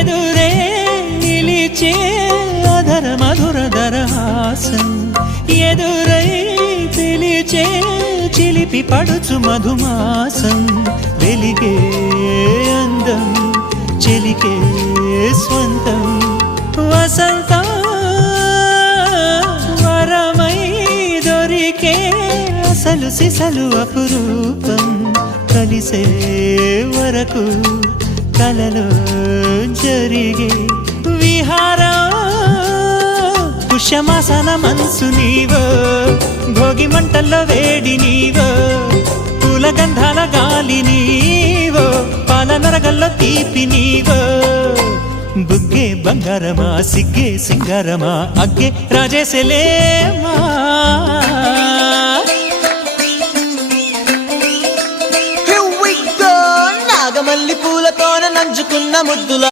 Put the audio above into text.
ఎదురే నిలిచే అధర మధుర దరహాసం ఎదురై పిలిచే చిలిపి పడుచు మధుమాసం వెలిగే అందం చెలికే స్వంతం వసంతం వరమై దొరికే అసలు సిసలు అపురూపం కలిసే వరకు కలలో జరిగే విహారం పుష్యమాసన మనసు నీవో భోగి మంటల్లో వేడి నీవో పూల గంధాల గాలి నీవో పాల నరగల్లో తీపి నీవో బుగ్గే బంగారమా సిగ్గే సింగారమా అగ్గే రాజేసలేమా నాగమల్లి పూలతోన నంచుకున్న ముద్దుల